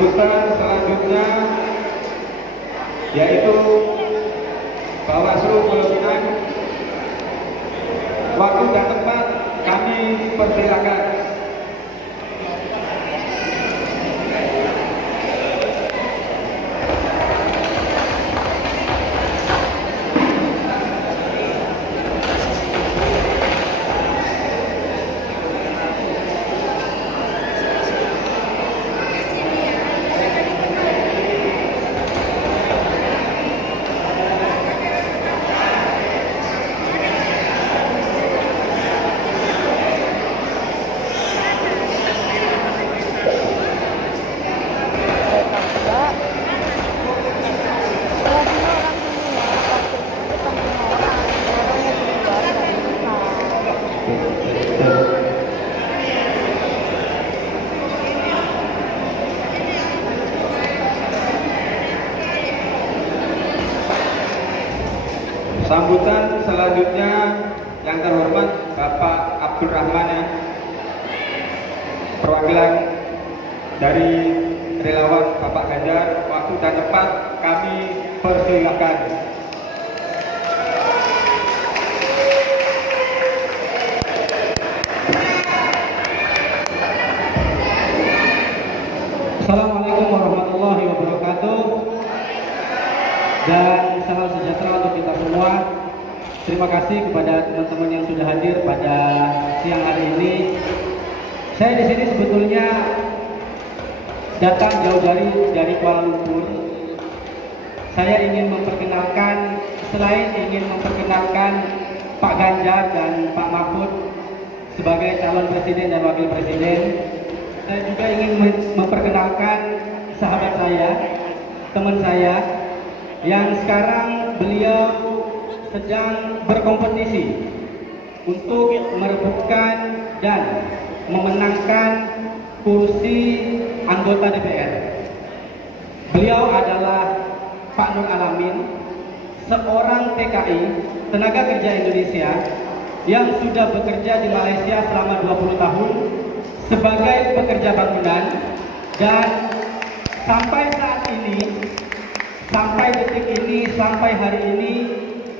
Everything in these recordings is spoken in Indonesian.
Sambutan selanjutnya yaitu Bawaslu Pulau Pinang. Waktu dan tempat kami persilakan. Sambutan selanjutnya yang terhormat Bapak Abdul Rahman, ya, perwakilan dari relawan Bapak Ganjar. Waktu dan tempat kami persilakan. Assalamualaikum warahmatullahi wabarakatuh. Dan salam sejahtera untuk kita semua. Terima kasih kepada teman-teman yang sudah hadir pada siang hari ini. Saya di sini sebetulnya datang jauh dari Kuala Lumpur. Saya ingin memperkenalkan, selain ingin memperkenalkan Pak Ganjar dan Pak Mahfud sebagai calon presiden dan wakil presiden, saya juga ingin memperkenalkan sahabat saya, teman saya, yang sekarang beliau sedang berkompetisi untuk merebutkan dan memenangkan kursi anggota DPR. Beliau adalah Pak Nur Alamin, seorang TKI, tenaga kerja Indonesia, yang sudah bekerja di Malaysia selama 20 tahun sebagai pekerja bangunan, dan sampai saat ini, sampai detik ini, sampai hari ini,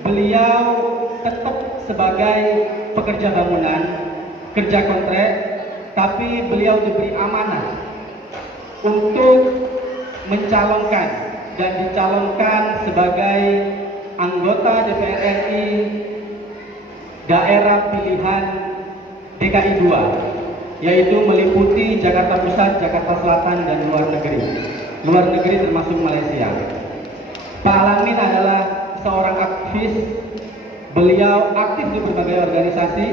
beliau tetap sebagai pekerja bangunan, kerja kontrak, tapi beliau diberi amanah untuk mencalonkan dan dicalonkan sebagai anggota DPR RI daerah pilihan DKI 2, yaitu meliputi Jakarta Pusat, Jakarta Selatan, dan luar negeri. Luar negeri termasuk Malaysia. Pak Alamin adalah seorang aktivis. Beliau aktif di berbagai organisasi.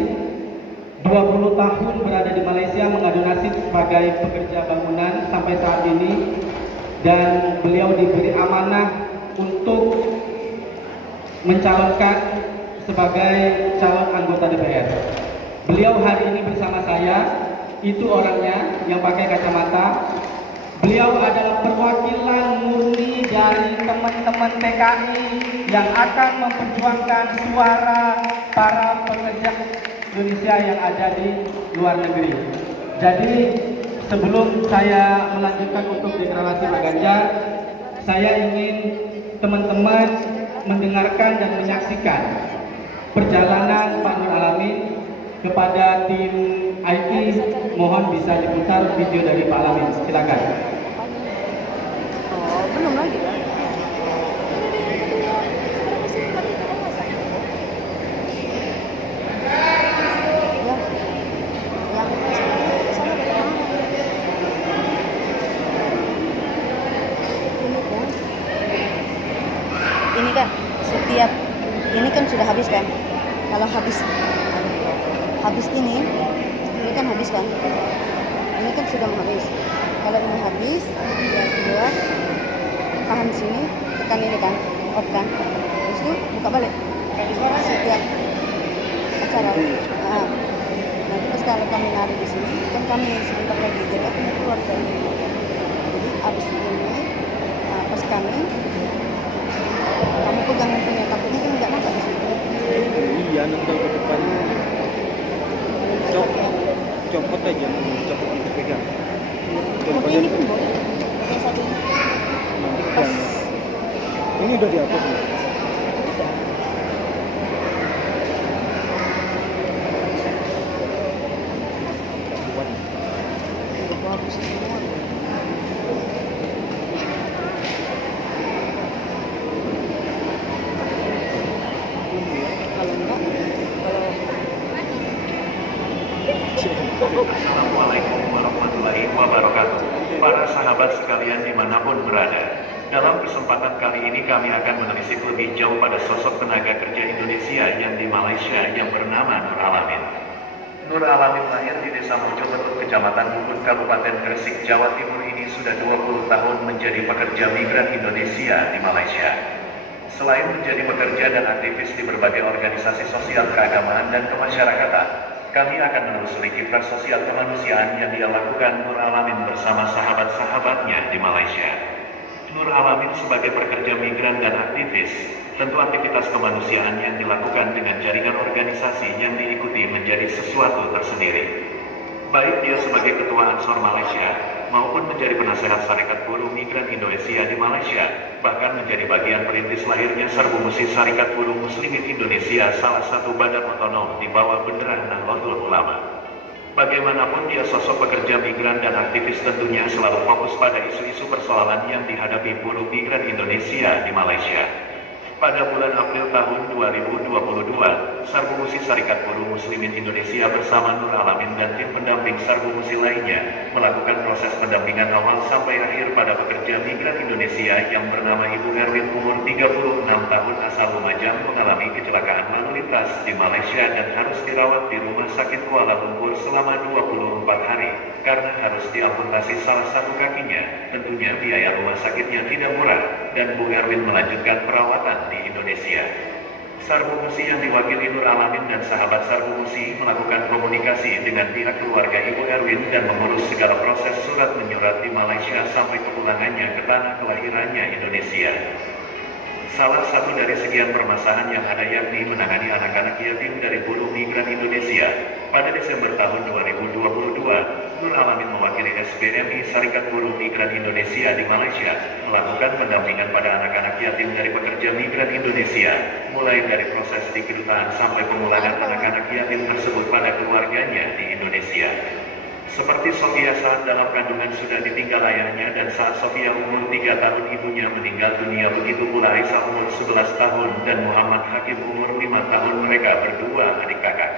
20 tahun berada di Malaysia mengadu nasib sebagai pekerja bangunan sampai saat ini, dan beliau diberi amanah untuk mencalonkan sebagai calon anggota DPR. Beliau hari ini bersama saya, itu orangnya yang pakai kacamata. Beliau adalah perwakilan murni dari teman-teman TKI yang akan memperjuangkan suara para pekerja Indonesia yang ada di luar negeri. Jadi sebelum saya melanjutkan untuk deklarasi Pak Ganjar, saya ingin teman-teman mendengarkan dan menyaksikan perjalanan Pak Nur Alamin. Kepada tim IT, mohon bisa diputar video dari Pak Alamin. Silakan. Oh, belum lagi ya? Ini kan setiap ini kan sudah habis kan? Kalau habis ini kan habis kan? Ini kan sudah habis. Kalau ini habis, ya keluar, tahan sini, tekan ini kan, off kan, terus itu buka balik. Setiap acara. Nanti pas kalau kami nari di sini, kan kami sebentar lagi, jadi aku mau keluar dari ini. Jadi habis ini, pas kami kamu pegang punya, takutnya kan nggak nampak di sini. Iya, nempel ke depannya. Copot aja, copot itu pegang. Mungkin ini pun boleh. Pas Ini udah dihapus ya? udah. Buat. Udah bagus semua. Kalau enggak, kalau Assalamualaikum warahmatullahi wabarakatuh. Para sahabat sekalian dimanapun berada, dalam kesempatan kali ini kami akan menelisik lebih jauh pada sosok tenaga kerja Indonesia yang di Malaysia yang bernama Nur Alamin. Nur Alamin lahir di Desa Mojobetut, Kecamatan Bubun, Kabupaten Gresik, Jawa Timur ini sudah 20 tahun menjadi pekerja migran Indonesia di Malaysia. Selain menjadi pekerja dan aktivis di berbagai organisasi sosial keagamaan dan kemasyarakatan, kami akan menelusuri kiprah sosial kemanusiaan yang dia lakukan Nur Alamin bersama sahabat-sahabatnya di Malaysia. Nur Alamin sebagai pekerja migran dan aktivis, tentu aktivitas kemanusiaan yang dilakukan dengan jaringan organisasi yang diikuti menjadi sesuatu tersendiri. Baik dia sebagai Ketua Ansor Malaysia, maupun menjadi penasehat Serikat Buruh Migran Indonesia di Malaysia, bahkan menjadi bagian perintis lahirnya Sarbu Musi Serikat Buruh Muslimin Indonesia, salah satu badan otonom di bawah bendera Nahdlatul Ulama. Bagaimanapun dia sosok pekerja migran dan aktivis tentunya selalu fokus pada isu-isu persoalan yang dihadapi buruh migran Indonesia di Malaysia. Pada bulan April tahun 2022, Sarbu Musi Serikat Buruh Muslimin Indonesia bersama Nur Alamin dan tim pendamping Sarbu Musi lainnya melakukan proses pendampingan awal sampai akhir pada pekerja migran Indonesia yang bernama Ibu Erwin, umur 36 tahun, asal Lumajang, mengalami kecelakaan lalu lintas di Malaysia dan harus dirawat di Rumah Sakit Kuala Lumpur selama 24 hari karena harus diamputasi salah satu kakinya. Tentunya biaya rumah sakitnya tidak murah dan Bu Erwin melanjutkan perawatan di Indonesia. Sarbu Musi yang diwakili Nur Alamin dan sahabat Sarbu Musi melakukan komunikasi dengan pihak keluarga Ibu Erwin dan mengurus segala proses surat menyurat di Malaysia sampai kepulangannya ke tanah kelahirannya Indonesia. Salah satu dari sekian permasalahan yang ada yakni menangani anak-anak yatim dari buruh migran Indonesia. Pada Desember tahun 2022, Nur Alamin mewakili SBMI Serikat Buruh Migran Indonesia di Malaysia melakukan pendampingan pada anak-anak yatim dari pekerja migran Indonesia, mulai dari proses di kedutaan sampai pemulangan anak-anak yatim tersebut pada keluarganya di Indonesia. Seperti Sofia saat dalam kandungan sudah ditinggal ayahnya dan saat Sofia umur 3 tahun ibunya meninggal dunia, begitu pula Aisyah umur 11 tahun dan Muhammad Hakim umur 5 tahun, mereka berdua adik kakak.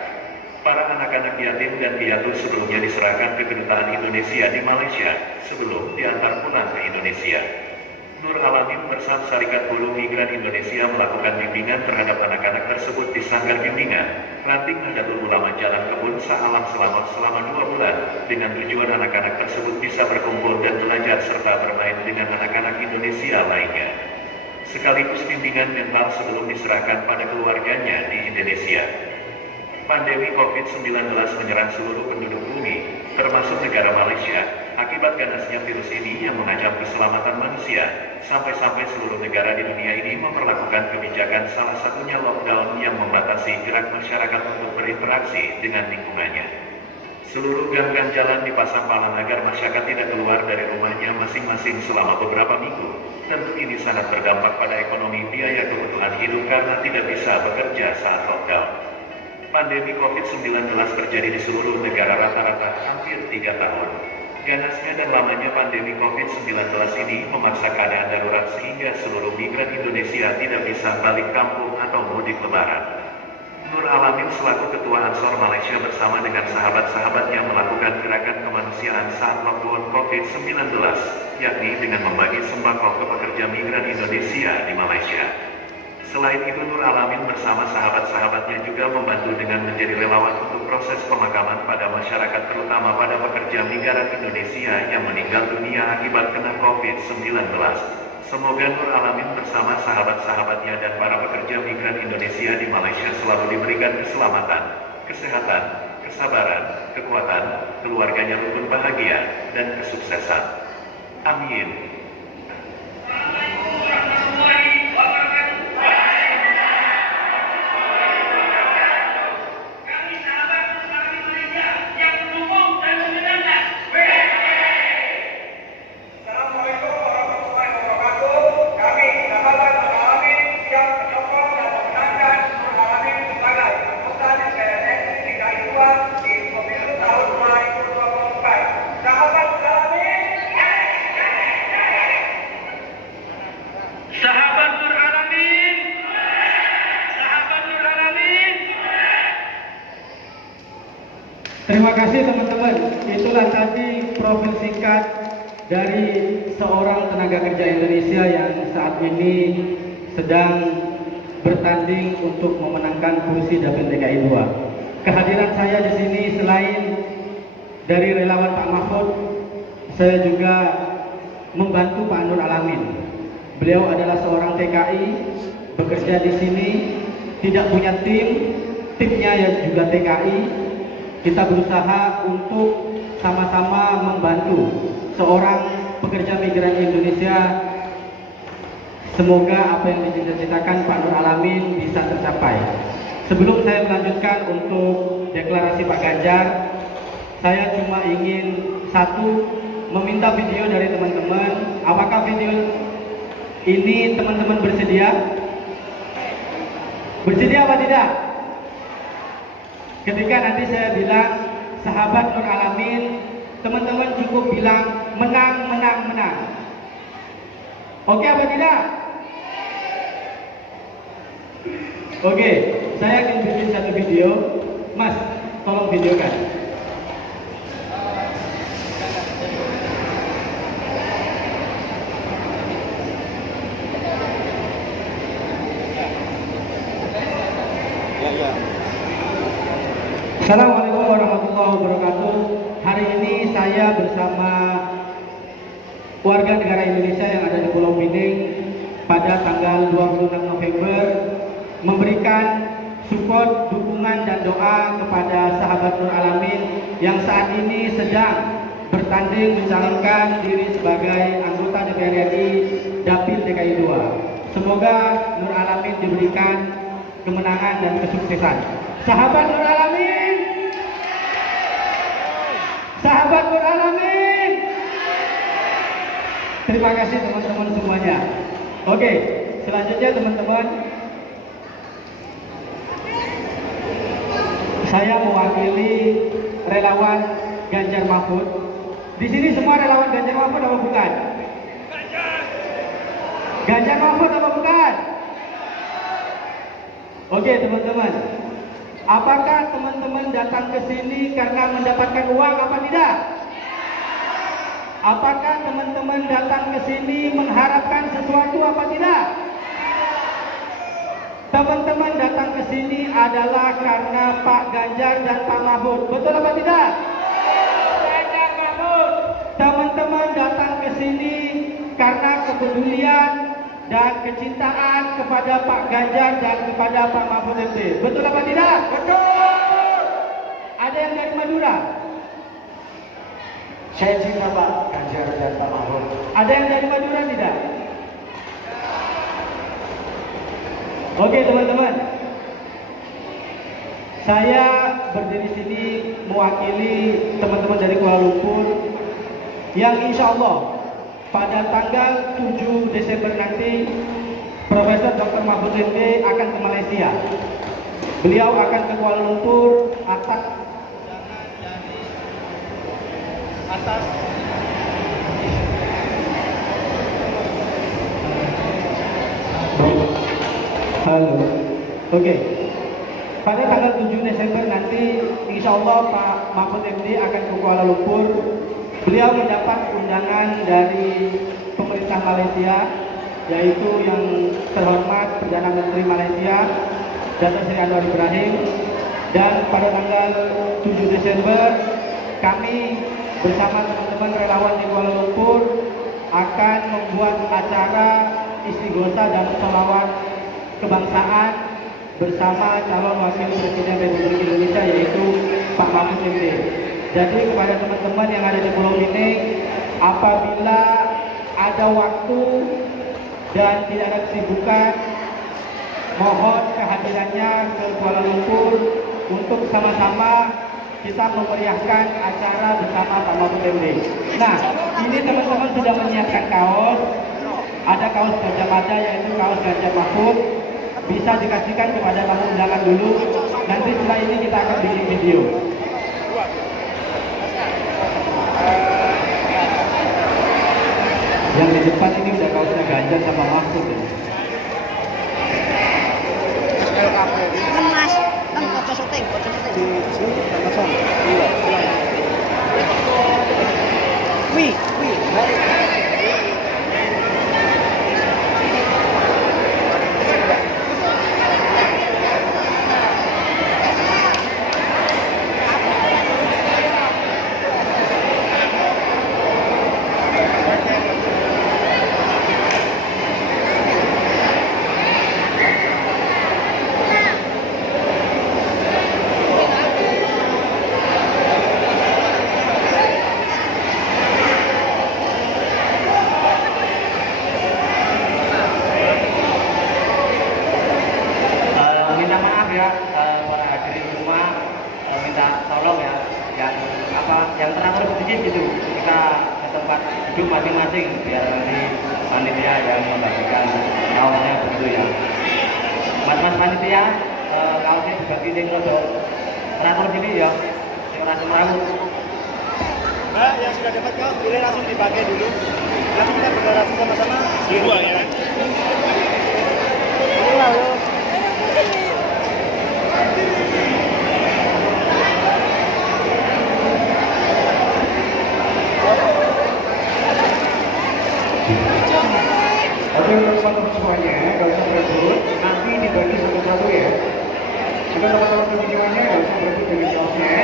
Para anak-anak yatim dan piatu sebelumnya diserahkan ke kedutaan Indonesia di Malaysia sebelum diantar pulang ke Indonesia. Nur Alamin bersama Serikat Buruh Migran Indonesia melakukan bimbingan terhadap anak-anak tersebut di Sanggar Bimbingan Ranting Nahdlatul Ulama Jalan Kebun Saalam Selamat selama 2 bulan dengan tujuan anak-anak tersebut bisa berkumpul dan belajar serta bermain dengan anak-anak Indonesia lainnya. Sekaligus bimbingan mental sebelum diserahkan pada keluarganya di Indonesia. Pandemi COVID-19 menyerang seluruh penduduk bumi, termasuk negara Malaysia. Akibat ganasnya virus ini yang mengancam keselamatan manusia, sampai-sampai seluruh negara di dunia ini memperlakukan kebijakan, salah satunya lockdown yang membatasi gerak masyarakat untuk berinteraksi dengan lingkungannya. Seluruh gang-gang jalan dipasang palang agar masyarakat tidak keluar dari rumahnya masing-masing selama beberapa minggu. Tentu ini sangat berdampak pada ekonomi biaya kebutuhan hidup karena tidak bisa bekerja saat lockdown. Pandemi COVID-19 terjadi di seluruh negara rata-rata hampir 3 tahun. Ganasnya dan lamanya pandemi COVID-19 ini memaksa keadaan darurat sehingga seluruh migran Indonesia tidak bisa balik kampung atau mudik lebaran. Nur Alamin selaku Ketua Ansor Malaysia bersama dengan sahabat-sahabatnya melakukan gerakan kemanusiaan saat lockdown COVID-19, yakni dengan membagi sembako ke pekerja migran Indonesia di Malaysia. Selain itu, Nur Alamin bersama sahabat-sahabatnya juga membantu dengan menjadi relawan untuk proses pemakaman pada masyarakat, terutama pada pekerja migran Indonesia yang meninggal dunia akibat kena COVID-19. Semoga Nur Alamin bersama sahabat-sahabatnya dan para pekerja migran Indonesia di Malaysia selalu diberikan keselamatan, kesehatan, kesabaran, kekuatan, keluarganya rukun bahagia, dan kesuksesan. Amin. Assalamualaikum Terima kasih teman-teman. Itulah tadi profil singkat dari seorang tenaga kerja Indonesia yang saat ini sedang bertanding untuk memenangkan kursi Dapil DKI 2. Kehadiran saya di sini selain dari relawan Pak Mahfud, saya juga membantu Pak Nur Alamin. Beliau adalah seorang TKI, bekerja di sini, tidak punya timnya ya juga TKI. Kita berusaha untuk sama-sama membantu seorang pekerja migran Indonesia. Semoga apa yang dicita-citakan Pak Nur Alamin bisa tercapai. Sebelum saya melanjutkan untuk deklarasi Pak Ganjar, saya cuma ingin meminta video dari teman-teman. Apakah video ini teman-teman bersedia? Bersedia apa tidak? Ketika nanti saya bilang sahabat Nur Alamin, teman-teman cukup bilang menang, menang, menang. Oke apa tidak? Oke, saya akan bikin satu video. Mas, tolong videokan. Assalamualaikum warahmatullahi wabarakatuh. Hari ini saya bersama warga negara Indonesia yang ada di Pulau Pining pada tanggal 26 November memberikan support, dukungan dan doa kepada sahabat Nur Alamin yang saat ini sedang bertanding mencalonkan diri sebagai anggota DPR RI Dapil DKI 2. Semoga Nur Alamin diberikan kemenangan dan kesuksesan. Sahabat Nur Alamin, sahabat Nur Alamin. Terima kasih teman-teman semuanya. Oke, selanjutnya teman-teman, saya mewakili relawan Ganjar Mahfud. Di sini semua relawan Ganjar Mahfud apa bukan? Ganjar Mahfud apa bukan? Oke teman-teman, apakah teman-teman datang ke sini karena mendapatkan uang apa tidak? Apakah teman-teman datang ke sini mengharapkan sesuatu apa tidak? Teman-teman datang ke sini adalah karena Pak Ganjar dan Pak Mahfud. Betul apa tidak? Ganjar Mahfud. Teman-teman datang ke sini karena kepedulian dan kecintaan kepada Pak Ganjar dan kepada Pak Mahfud MD. Betul apa tidak? Betul. Ada yang dari Madura? Saya cinta Pak Ganjar dan Pak Mahfud. Ada yang dari Madura tidak? Oke teman-teman, saya berdiri sini mewakili teman-teman dari Kuala Lumpur yang insya Allah pada tanggal 7 Desember nanti Profesor Dr. Mahfud MD akan ke Malaysia. Beliau akan ke Kuala Lumpur atas Halo. Oke. Pada tanggal 7 Desember nanti insya Allah Pak Mahfud MD akan ke Kuala Lumpur. Beliau mendapat undangan dari pemerintah Malaysia, yaitu yang terhormat Perdana Menteri Malaysia Datuk Seri Anwar Ibrahim. Dan pada tanggal 7 Desember kami bersama teman-teman relawan di Kuala Lumpur akan membuat acara istighosa dan sholawat kebangsaan bersama calon wakil presiden Republik Indonesia yaitu Pak Mahfud MD. Jadi kepada teman-teman yang ada di Pulau Pining, apabila ada waktu dan tidak ada kesibukan, mohon kehadirannya ke Kuala Lumpur untuk sama-sama kita memeriahkan acara bersama Pak Mahfud MD. Nah, ini teman-teman sudah menyiapkan kaos. Ada kaos Gajah Mada yaitu kaos Ganjar Mahfud. Bisa dikasihkan kepada tamu undangan dulu. Nanti setelah ini kita akan bikin video. Yang di depan ini udah kaosnya Ganjar sama Mahfud ya. Kan mas, kan foto syuting. Di sini, sama-sama. Iya. Wih, wih. Minta maaf ya para hadirin semua, minta tolong ya yang teratur sedikit gitu kita ke tempat duduk masing-masing biar nanti panitia yang membagikan kaosnya begitu ya. Mas panitia, kaosnya dibagi ning rodok teratur sini ya, yang langsung rambut. Mbak, yang sudah dapat kaos boleh langsung dipakai dulu. Nanti kita berdorasi sama-sama. Dua ya. Lalu. Oke, untuk teman-teman semuanya, gak usah berebut, nanti dibagi satu-satu ya. Jika teman-teman semuanya gak usah berebut dengan kaosnya,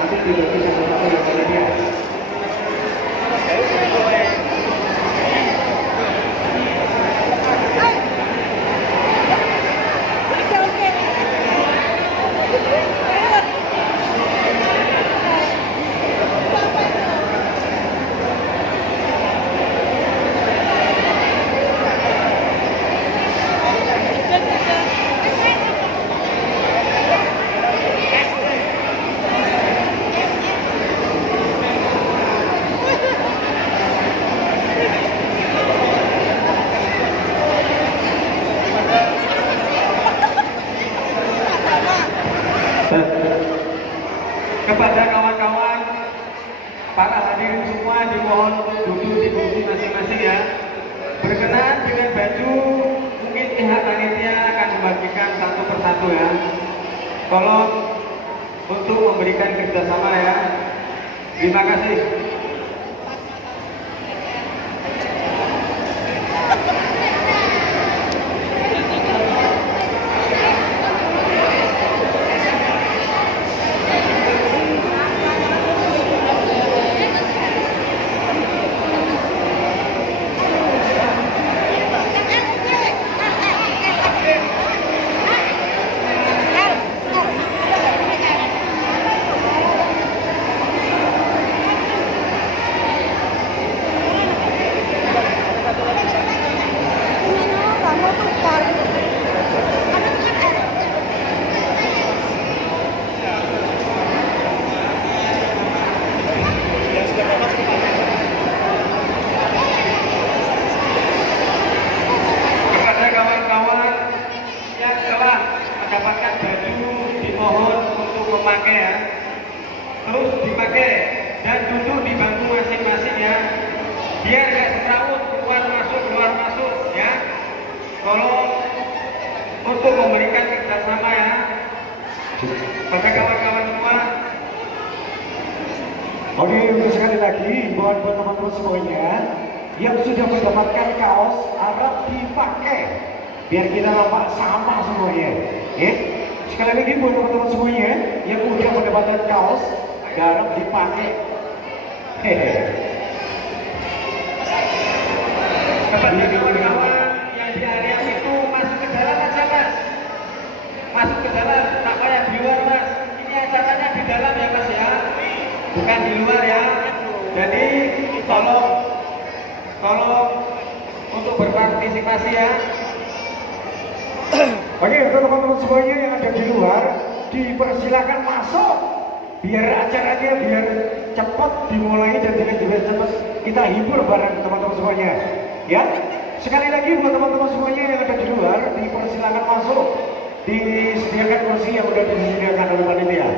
nanti dibagi satu-satu yang ada dia. Kepada kawan-kawan para hadirin semua dimohon duduk di kursi masing-masing ya. Berkenan dengan baju, mungkin pihak panitia akan membagikan satu persatu ya. Tolong untuk memberikan kerjasama ya. Terima kasih. Kepada kawan-kawan yang telah mendapatkan baju dimohon untuk memakai ya. Terus dipakai dan duduk di bangku masing-masing ya. Biar nggak semrawut keluar masuk ya. Tolong untuk memberikan kerjasama ya. Pada kawan-kawan semua. Oke, untuk sekali lagi, buat teman-teman semuanya yang sudah mendapatkan kaos harap dipakai biar kita nampak sama semuanya. Ya, sekali lagi buat teman-teman semuanya yang sudah mendapatkan kaos harap dipakai. Hehe. Kepada kawan-kawan yang di area itu masuk ke dalam aja mas. Masuk ke dalam, tak payah di luar mas. Ini acaranya di dalam ya mas ya. Bukan di luar ya. Jadi tolong untuk berpartisipasi ya. Oke, untuk teman-teman semuanya yang ada di luar dipersilakan masuk biar acaranya biar cepat dimulai dan juga cepat kita hibur bareng teman-teman semuanya. Ya, sekali lagi buat teman-teman semuanya yang ada di luar dipersilakan masuk, disediakan kursi yang sudah disediakan oleh panitia.